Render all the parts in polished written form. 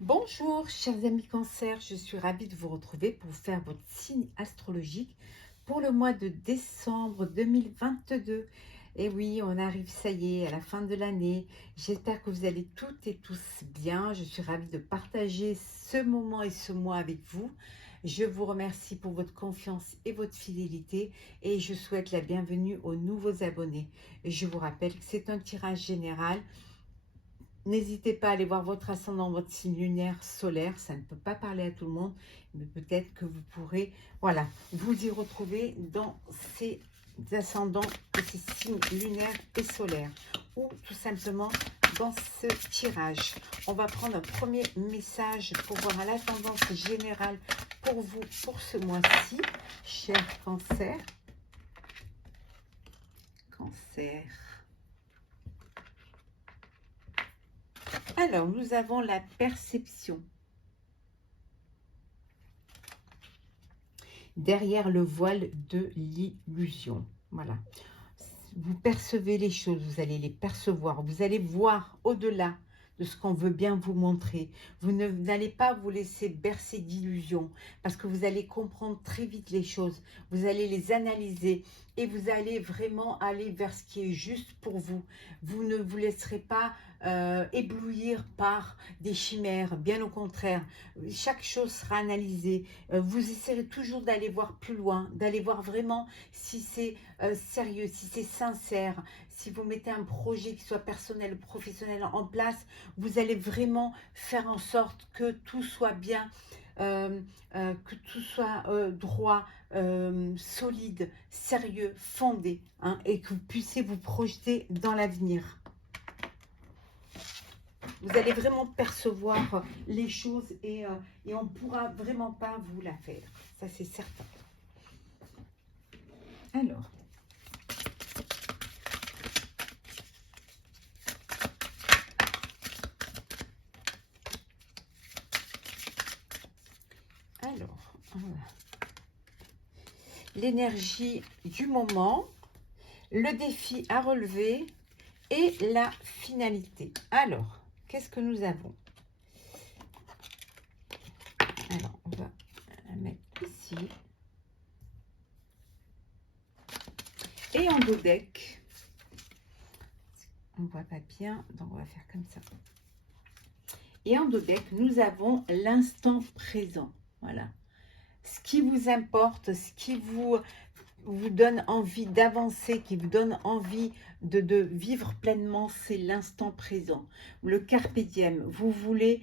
Bonjour, chers amis Cancer, je suis ravie de vous retrouver pour faire votre signe astrologique pour le mois de décembre 2022. Et oui, on arrive, ça y est, à la fin de l'année. J'espère que vous allez toutes et tous bien. Je suis ravie de partager ce moment et ce mois avec vous. Je vous remercie pour votre confiance et votre fidélité et je souhaite la bienvenue aux nouveaux abonnés. Et je vous rappelle que c'est un tirage général. N'hésitez pas à aller voir votre ascendant, votre signe lunaire solaire. Ça ne peut pas parler à tout le monde, mais peut-être que vous pourrez, voilà, vous y retrouver dans ces ascendants et ces signes lunaires et solaires. Ou tout simplement dans ce tirage. On va prendre un premier message pour voir la tendance générale pour vous pour ce mois-ci, cher Cancer. Cancer. Alors, nous avons la perception. Derrière le voile de l'illusion. Voilà. Vous percevez les choses, vous allez les percevoir. Vous allez voir au-delà de ce qu'on veut bien vous montrer. Vous n'allez pas vous laisser bercer d'illusions parce que vous allez comprendre très vite les choses. Vous allez les analyser et vous allez vraiment aller vers ce qui est juste pour vous. Vous ne vous laisserez pas éblouir par des chimères. Bien au contraire, chaque chose sera analysée. Vous essaierez toujours d'aller voir plus loin, d'aller voir vraiment si c'est sérieux, si c'est sincère, si vous mettez un projet qui soit personnel ou professionnel en place, vous allez vraiment faire en sorte que tout soit bien, que tout soit droit, solide, sérieux, fondé, hein, et que vous puissiez vous projeter dans l'avenir. Vous allez vraiment percevoir les choses et on ne pourra vraiment pas vous la faire. Ça, c'est certain. Alors, voilà. L'énergie du moment, le défi à relever et la finalité. Alors, qu'est-ce que nous avons? Alors, on va la mettre ici. Et en dos deck, on ne voit pas bien, donc on va faire comme ça. Et en dos deck, nous avons l'instant présent. Voilà. Ce qui vous importe, ce qui vous donne envie d'avancer, qui vous donne envie de vivre pleinement, c'est l'instant présent, le carpe diem. Vous voulez,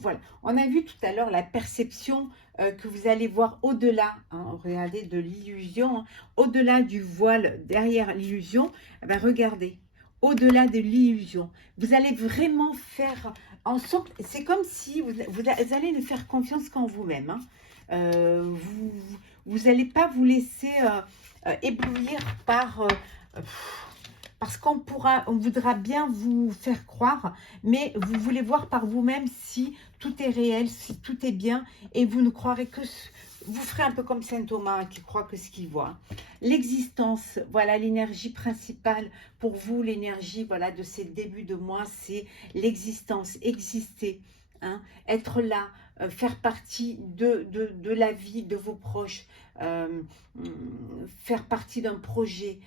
voilà. On a vu tout à l'heure la perception que vous allez voir au-delà, hein, regardez, de l'illusion, hein, au-delà du voile, derrière l'illusion, regardez, au-delà de l'illusion. Vous allez vraiment faire en sorte, c'est comme si vous allez ne faire confiance qu'en vous-même, hein. Vous n'allez pas vous laisser éblouir par parce qu'on voudra bien vous faire croire, mais vous voulez voir par vous-même si tout est réel, si tout est bien, et vous ne croirez que vous ferez un peu comme Saint Thomas qui croit que ce qu'il voit. L'existence, voilà l'énergie principale pour vous, l'énergie voilà de ces débuts de mois, c'est l'existence, exister, hein, être là, faire partie de la vie de vos proches, faire partie d'un projet,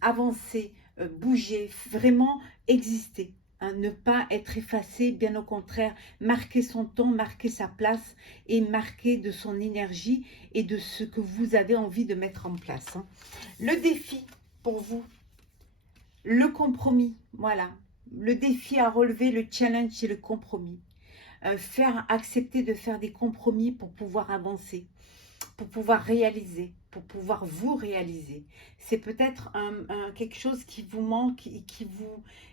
avancer, bouger, vraiment exister. Hein, ne pas être effacé, bien au contraire, marquer son temps, marquer sa place et marquer de son énergie et de ce que vous avez envie de mettre en place. Hein. Le défi pour vous, le compromis, voilà. Le défi à relever, le challenge, c'est le compromis. Faire accepter de faire des compromis pour pouvoir avancer, pour pouvoir réaliser, pour pouvoir vous réaliser. C'est peut-être quelque chose qui vous manque, qui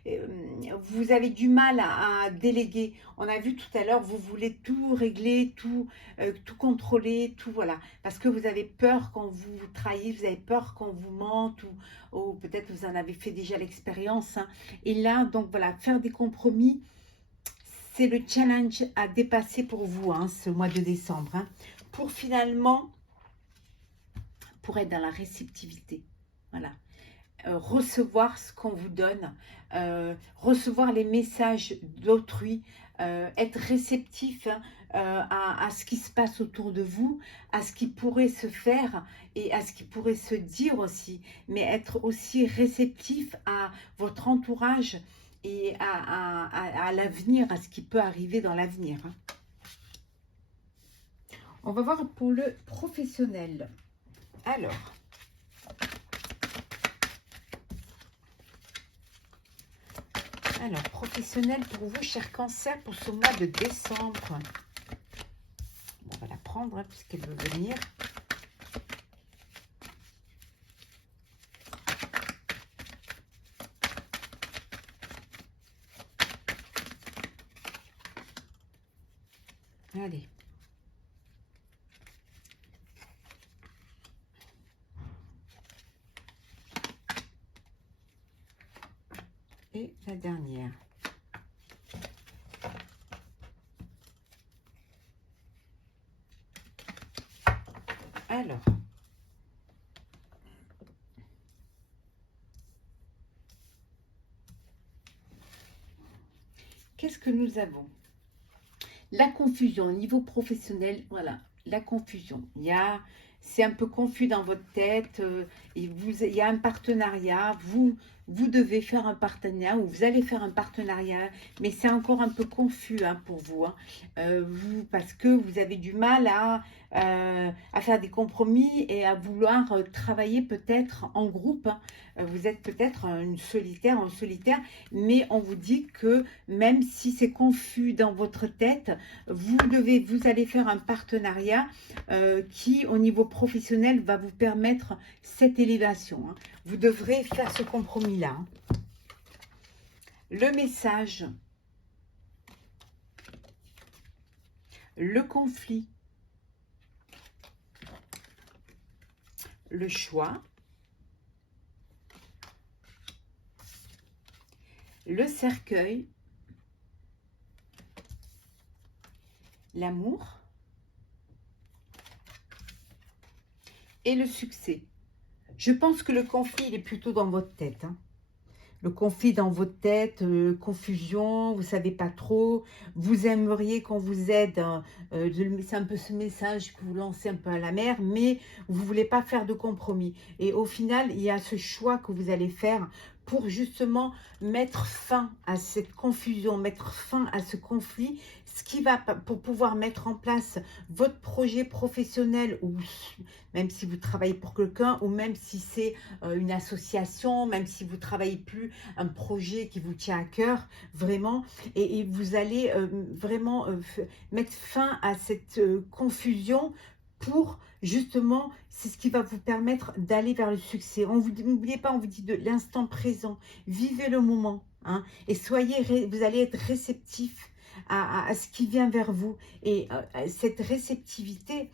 vous avez du mal à déléguer. On a vu tout à l'heure, vous voulez tout régler, tout contrôler, tout voilà. Parce que vous avez peur qu'on vous trahisse, vous avez peur qu'on vous mente, ou peut-être vous en avez fait déjà l'expérience. Hein. Et là, donc voilà, faire des compromis, c'est le challenge à dépasser pour vous, hein, ce mois de décembre. Hein, pour finalement, pour être dans la réceptivité. Voilà. Recevoir ce qu'on vous donne, recevoir les messages d'autrui, être réceptif, hein, à ce qui se passe autour de vous, à ce qui pourrait se faire et à ce qui pourrait se dire aussi, mais être aussi réceptif à votre entourage et à l'avenir, à ce qui peut arriver dans l'avenir, hein. On va voir pour le professionnel. Alors, professionnel pour vous, cher Cancer, pour ce mois de décembre. On va la prendre, hein, puisqu'elle veut venir. Allez. Et la dernière. Alors. Qu'est-ce que nous avons? La confusion au niveau professionnel, voilà, la confusion. C'est un peu confus dans votre tête, et il y a un partenariat, vous devez faire un partenariat ou vous allez faire un partenariat, mais c'est encore un peu confus, hein, pour vous, hein. Parce que vous avez du mal à faire des compromis et à vouloir travailler peut-être en groupe, hein. Vous êtes peut-être une solitaire, un solitaire, mais on vous dit que même si c'est confus dans votre tête, vous allez faire un partenariat qui, au niveau professionnel, va vous permettre cette élévation, hein. Vous devrez faire ce compromis-là, hein. Le message, le conflit, le choix, le cercueil, l'amour et le succès. Je pense que le conflit, il est plutôt dans votre tête, hein. Le conflit dans votre tête, confusion, vous ne savez pas trop, vous aimeriez qu'on vous aide, c'est un peu ce message que vous lancez un peu à la mer, mais vous ne voulez pas faire de compromis. Et au final, il y a ce choix que vous allez faire pour justement mettre fin à cette confusion, mettre fin à ce conflit, ce qui va, pour pouvoir mettre en place votre projet professionnel, ou même si vous travaillez pour quelqu'un, ou même si c'est une association, même si vous travaillez plus un projet qui vous tient à cœur, vraiment, et vous allez vraiment mettre fin à cette confusion pour justement, c'est ce qui va vous permettre d'aller vers le succès. N'oubliez pas, on vous dit de l'instant présent, vivez le moment, hein, et vous allez être réceptif à ce qui vient vers vous, et cette réceptivité,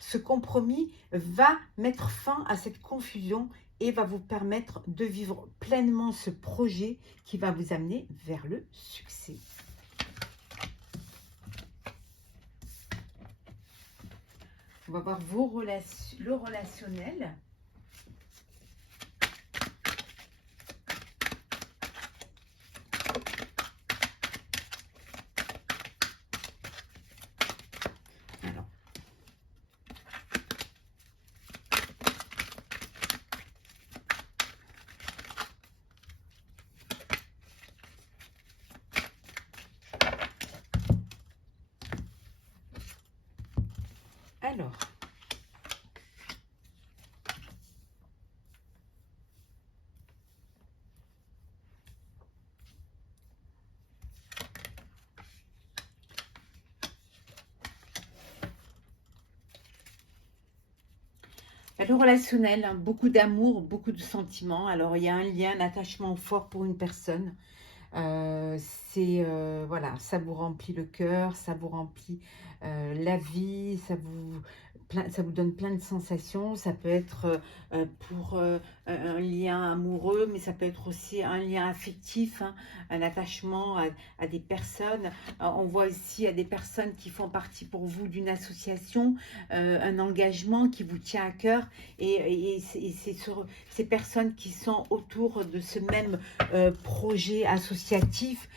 ce compromis va mettre fin à cette confusion et va vous permettre de vivre pleinement ce projet qui va vous amener vers le succès. On va voir le relationnel. Alors, le relationnel, hein, beaucoup d'amour, beaucoup de sentiments. Alors, il y a un lien, un attachement fort pour une personne. Voilà, ça vous remplit le cœur, ça vous remplit la vie, ça vous donne plein de sensations. Ça peut être pour un lien amoureux, mais ça peut être aussi un lien affectif, hein, un attachement à des personnes. On voit aussi à des personnes qui font partie pour vous d'une association, un engagement qui vous tient à cœur, et c'est sur ces personnes qui sont autour de ce même projet associatif.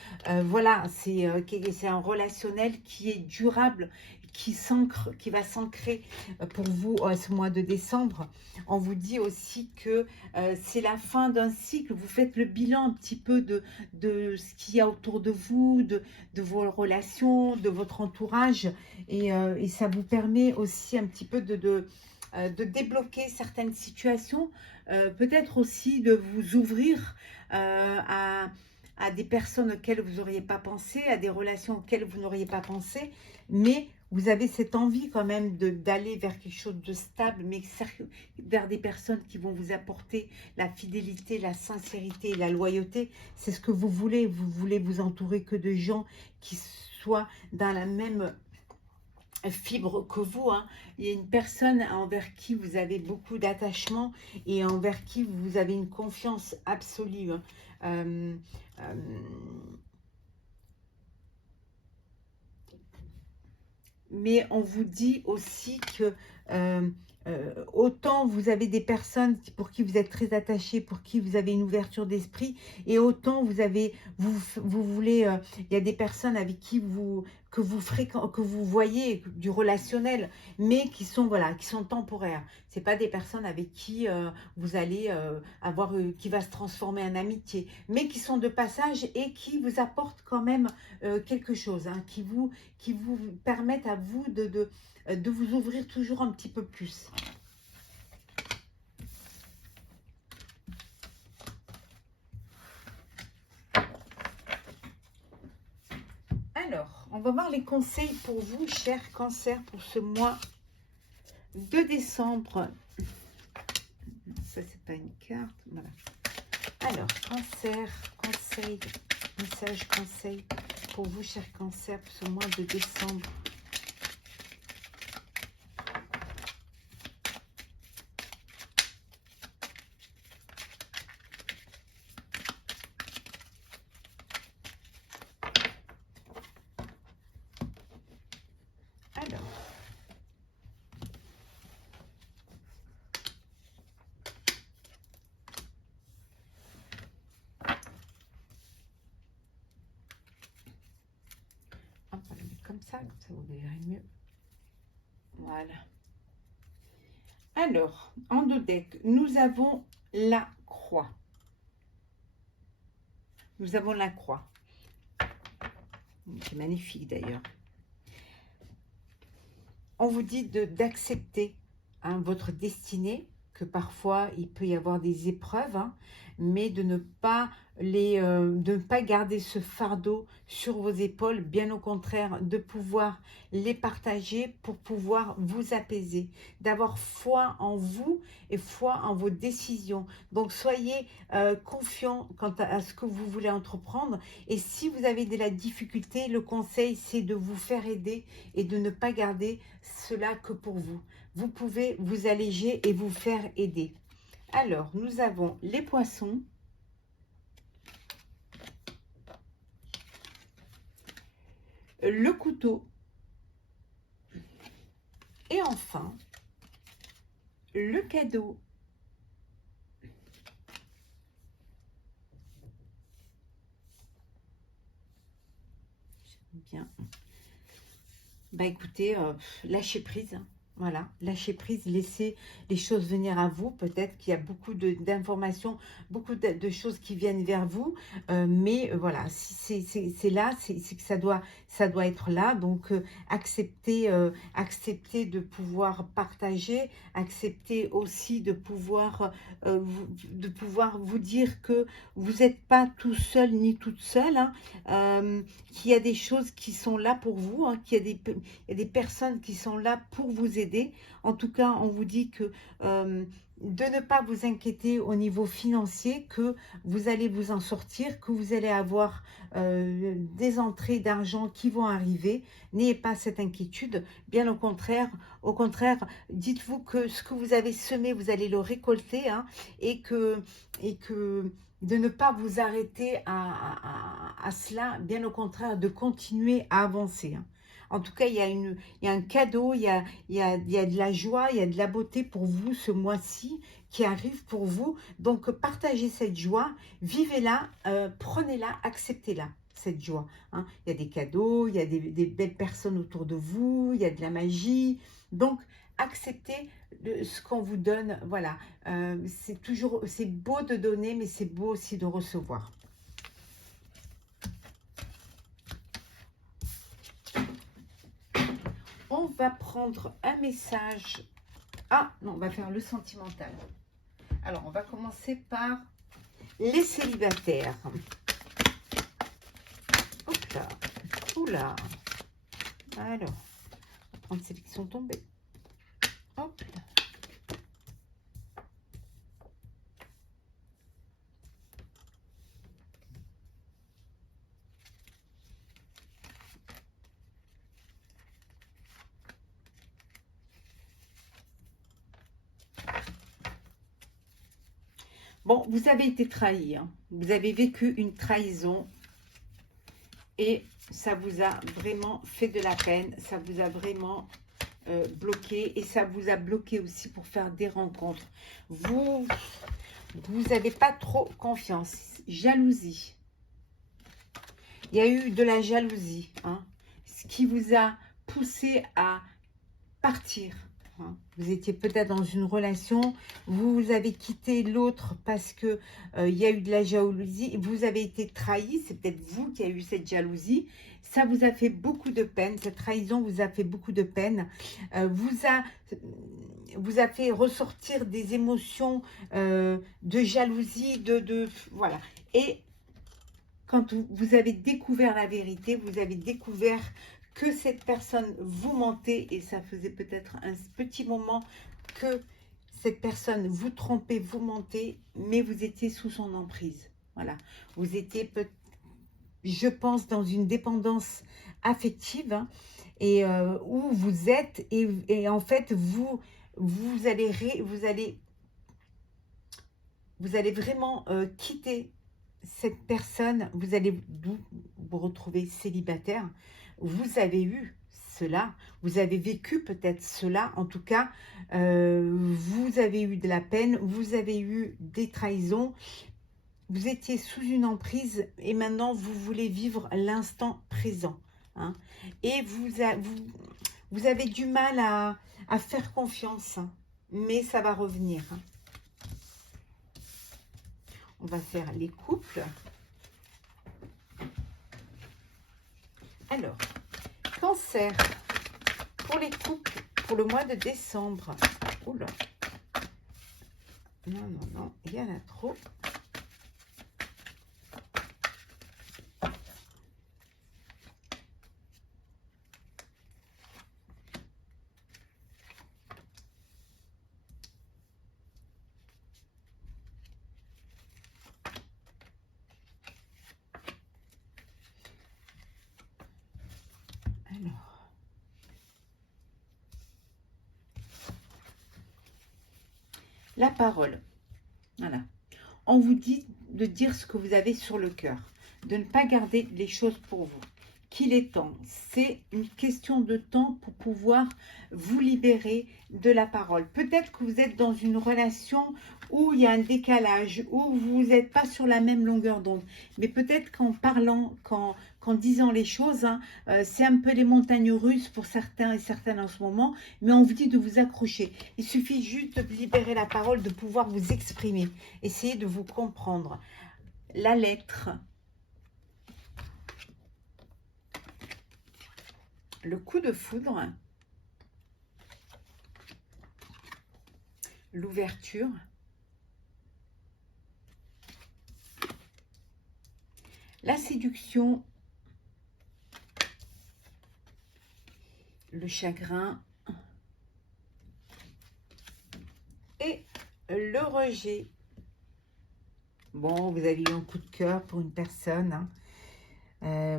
Voilà, c'est un relationnel qui est durable, qui va s'ancrer pour vous à ce mois de décembre. On vous dit aussi que c'est la fin d'un cycle. Vous faites le bilan un petit peu de ce qu'il y a autour de vous, de vos relations, de votre entourage, et ça vous permet aussi un petit peu de débloquer certaines situations, peut-être aussi de vous ouvrir à des personnes auxquelles vous n'auriez pas pensé, à des relations auxquelles vous n'auriez pas pensé, mais vous avez cette envie quand même d'aller vers quelque chose de stable, mais vers des personnes qui vont vous apporter la fidélité, la sincérité et la loyauté. C'est ce que vous voulez vous entourer que de gens qui soient dans la même fibre que vous, hein. Il y a une personne envers qui vous avez beaucoup d'attachement et envers qui vous avez une confiance absolue, hein. Mais on vous dit aussi que autant vous avez des personnes pour qui vous êtes très attaché, pour qui vous avez une ouverture d'esprit, et autant vous voulez, il y a des personnes avec qui que vous voyez du relationnel, mais qui sont, voilà, qui sont temporaires. C'est pas des personnes avec qui vous allez avoir, qui va se transformer en amitié, mais qui sont de passage et qui vous apportent quand même quelque chose, hein, qui vous permettent à vous de vous ouvrir toujours un petit peu plus. Alors, on va voir les conseils pour vous, chers Cancer, pour ce mois de décembre. Ça, c'est pas une carte. Voilà. Alors, Cancer, conseil, message, conseil pour vous, chers Cancer, pour ce mois de décembre. On va le mettre comme ça vous verrez mieux. Voilà. Alors, en deux decks, nous avons la croix. Nous avons la croix. C'est magnifique d'ailleurs. On vous dit d'accepter, hein, votre destinée, que parfois il peut y avoir des épreuves, hein, mais de ne pas garder ce fardeau sur vos épaules, bien au contraire, de pouvoir les partager pour pouvoir vous apaiser, d'avoir foi en vous et foi en vos décisions. Donc soyez confiants quant à ce que vous voulez entreprendre, et si vous avez de la difficulté, le conseil c'est de vous faire aider et de ne pas garder cela que pour vous. Vous pouvez vous alléger et vous faire aider. Alors, nous avons les poissons, le couteau, et enfin, le cadeau. Bien. Bah écoutez, lâchez prise, hein. Voilà, lâchez prise, laissez les choses venir à vous. Peut-être qu'il y a beaucoup d'informations, beaucoup de choses qui viennent vers vous, mais voilà, si c'est là, c'est que ça doit être là. Donc, acceptez de pouvoir partager, acceptez aussi de pouvoir vous dire que vous n'êtes pas tout seul ni toute seule, qu'il y a des choses qui sont là pour vous, hein, qu'il y a des personnes qui sont là pour vous aider. aider. En tout cas, on vous dit que de ne pas vous inquiéter au niveau financier, que vous allez vous en sortir, que vous allez avoir des entrées d'argent qui vont arriver. N'ayez pas cette inquiétude, bien au contraire, dites-vous que ce que vous avez semé, vous allez le récolter, hein, et que de ne pas vous arrêter à cela, bien au contraire, de continuer à avancer, hein. En tout cas, il y a un cadeau, il y a de la joie, il y a de la beauté pour vous ce mois-ci qui arrive pour vous. Donc, partagez cette joie, vivez-la, prenez-la, acceptez-la, cette joie, hein. Il y a des cadeaux, il y a des belles personnes autour de vous, il y a de la magie. Donc, acceptez ce qu'on vous donne. Voilà, c'est beau de donner, mais c'est beau aussi de recevoir. On va prendre un message. Ah, non, on va faire le sentimental. Alors, on va commencer par les célibataires. Hop là. Oula. Alors, on va prendre celles qui sont tombées. Hop là. Bon, vous avez été trahi, hein. Vous avez vécu une trahison et ça vous a vraiment fait de la peine, ça vous a vraiment bloqué et ça vous a bloqué aussi pour faire des rencontres. Vous n'avez pas trop confiance, jalousie. Il y a eu de la jalousie, hein, ce qui vous a poussé à partir. Vous étiez peut-être dans une relation, vous avez quitté l'autre parce que il y a eu de la jalousie, vous avez été trahi, c'est peut-être vous qui avez eu cette jalousie, ça vous a fait beaucoup de peine, cette trahison vous a fait beaucoup de peine, vous a fait ressortir des émotions de jalousie, voilà. Et quand vous avez découvert la vérité, vous avez découvert que cette personne vous mentait et ça faisait peut-être un petit moment que cette personne vous trompait, vous mentait, mais vous étiez sous son emprise. Voilà, vous étiez, je pense, dans une dépendance affective, hein, et où vous êtes et en fait vous allez vraiment quitter cette personne, vous allez vous retrouver célibataire. Vous avez eu cela, vous avez vécu peut-être cela, en tout cas, vous avez eu de la peine, vous avez eu des trahisons, vous étiez sous une emprise et maintenant vous voulez vivre l'instant présent, hein. Et vous avez du mal à faire confiance, hein, mais ça va revenir, hein. On va faire les couples. Alors, Cancer, pour les couples, pour le mois de décembre. Oula. Non, non, non, il y en a trop. Alors, la parole. Voilà. On vous dit de dire ce que vous avez sur le cœur, de ne pas garder les choses pour vous. Qu'il est temps, c'est une question de temps pour pouvoir vous libérer de la parole. Peut-être que vous êtes dans une relation où il y a un décalage, où vous n'êtes pas sur la même longueur d'onde. Mais peut-être qu'en parlant, qu'en disant les choses, hein, c'est un peu les montagnes russes pour certains et certaines en ce moment, mais on vous dit de vous accrocher. Il suffit juste de libérer la parole, de pouvoir vous exprimer. Essayez de vous comprendre. La lettre, le coup de foudre, l'ouverture, la séduction, le chagrin, Et le rejet. Bon, vous avez eu un coup de cœur pour une personne, hein.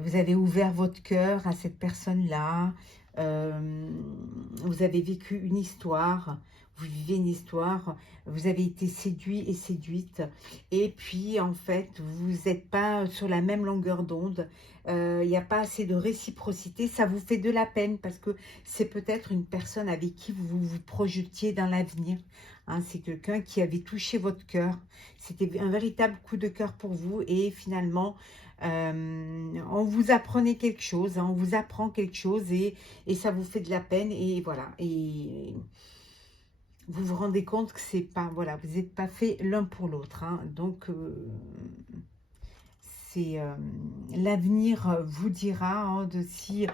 Vous avez ouvert votre cœur à cette personne-là. Vous avez vécu une histoire. Vous vivez une histoire. Vous avez été séduit et séduite. Et puis, en fait, vous n'êtes pas sur la même longueur d'onde. Il n'y a pas assez de réciprocité. Ça vous fait de la peine parce que c'est peut-être une personne avec qui vous vous projetiez dans l'avenir. Hein, c'est quelqu'un qui avait touché votre cœur. C'était un véritable coup de cœur pour vous. Et finalement, on vous apprenait quelque chose, hein, on vous apprend quelque chose et ça vous fait de la peine et voilà. Et vous vous rendez compte que c'est pas, voilà, vous n'êtes pas fait l'un pour l'autre. Hein, donc, c'est l'avenir vous dira hein, de si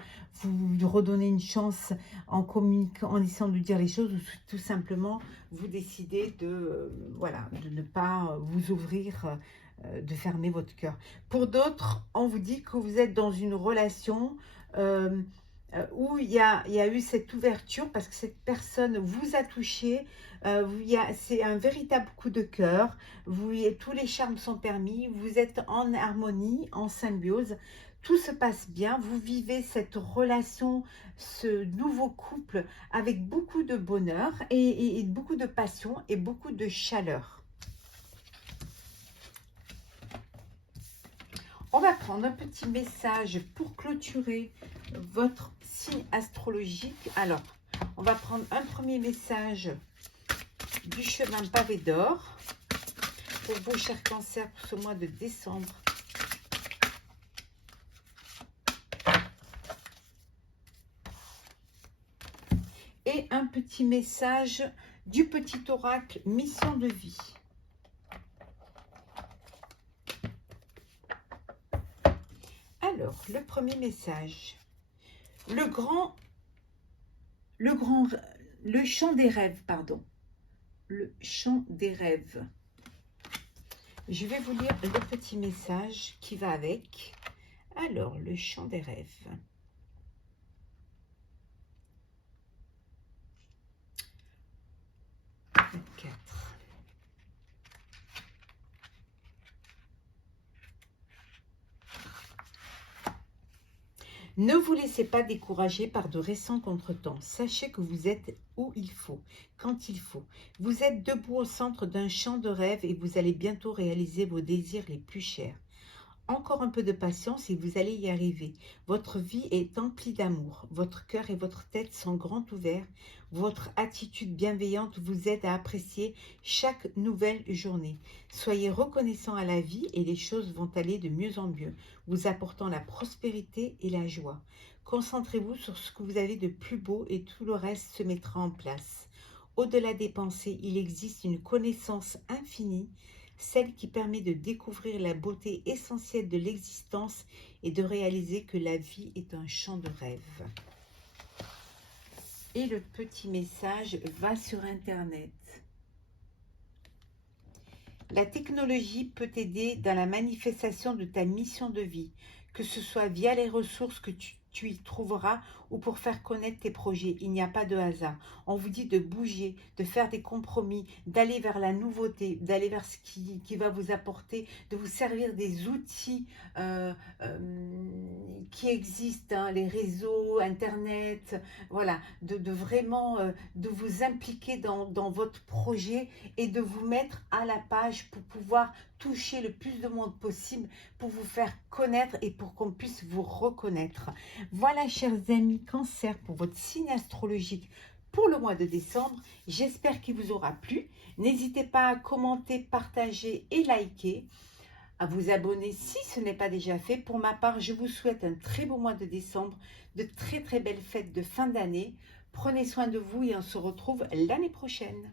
vous redonnez une chance en communiquant, en essayant de dire les choses ou tout simplement vous décidez de, voilà, de ne pas vous ouvrir, de fermer votre cœur. Pour d'autres, on vous dit que vous êtes dans une relation où il y a eu cette ouverture parce que cette personne vous a touché. C'est un véritable coup de cœur. Tous les charmes sont permis. Vous êtes en harmonie, en symbiose. Tout se passe bien. Vous vivez cette relation, ce nouveau couple avec beaucoup de bonheur et beaucoup de passion et beaucoup de chaleur. On va prendre un petit message pour clôturer votre signe astrologique. Alors, on va prendre un premier message du chemin pavé d'or pour vos chers cancers pour ce mois de décembre. Et un petit message du petit oracle mission de vie. Alors, le premier message. Le chant des rêves, pardon. Le chant des rêves. Je vais vous lire le petit message qui va avec. Alors, le chant des rêves. Ne vous laissez pas décourager par de récents contretemps. Sachez que vous êtes où il faut, quand il faut. Vous êtes debout au centre d'un champ de rêve et vous allez bientôt réaliser vos désirs les plus chers. Encore un peu de patience et vous allez y arriver. Votre vie est emplie d'amour. Votre cœur et votre tête sont grands ouverts. Votre attitude bienveillante vous aide à apprécier chaque nouvelle journée. Soyez reconnaissant à la vie et les choses vont aller de mieux en mieux, vous apportant la prospérité et la joie. Concentrez-vous sur ce que vous avez de plus beau et tout le reste se mettra en place. Au-delà des pensées, il existe une connaissance infinie, celle qui permet de découvrir la beauté essentielle de l'existence et de réaliser que la vie est un champ de rêve. Et le petit message va sur Internet. La technologie peut t'aider dans la manifestation de ta mission de vie, que ce soit via les ressources que tu y trouveras ou pour faire connaître tes projets. Il n'y a pas de hasard. On vous dit de bouger, de faire des compromis, d'aller vers la nouveauté, d'aller vers ce qui va vous apporter, de vous servir des outils qui existent, hein, les réseaux, Internet, voilà, de vraiment de vous impliquer dans votre projet et de vous mettre à la page pour pouvoir toucher le plus de monde possible, pour vous faire connaître et pour qu'on puisse vous reconnaître. Voilà, chers amis Cancer, pour votre signe astrologique pour le mois de décembre. J'espère qu'il vous aura plu. N'hésitez pas à commenter, partager et liker, à vous abonner si ce n'est pas déjà fait. Pour ma part, je vous souhaite un très beau mois de décembre, de très très belles fêtes de fin d'année. Prenez soin de vous et on se retrouve l'année prochaine.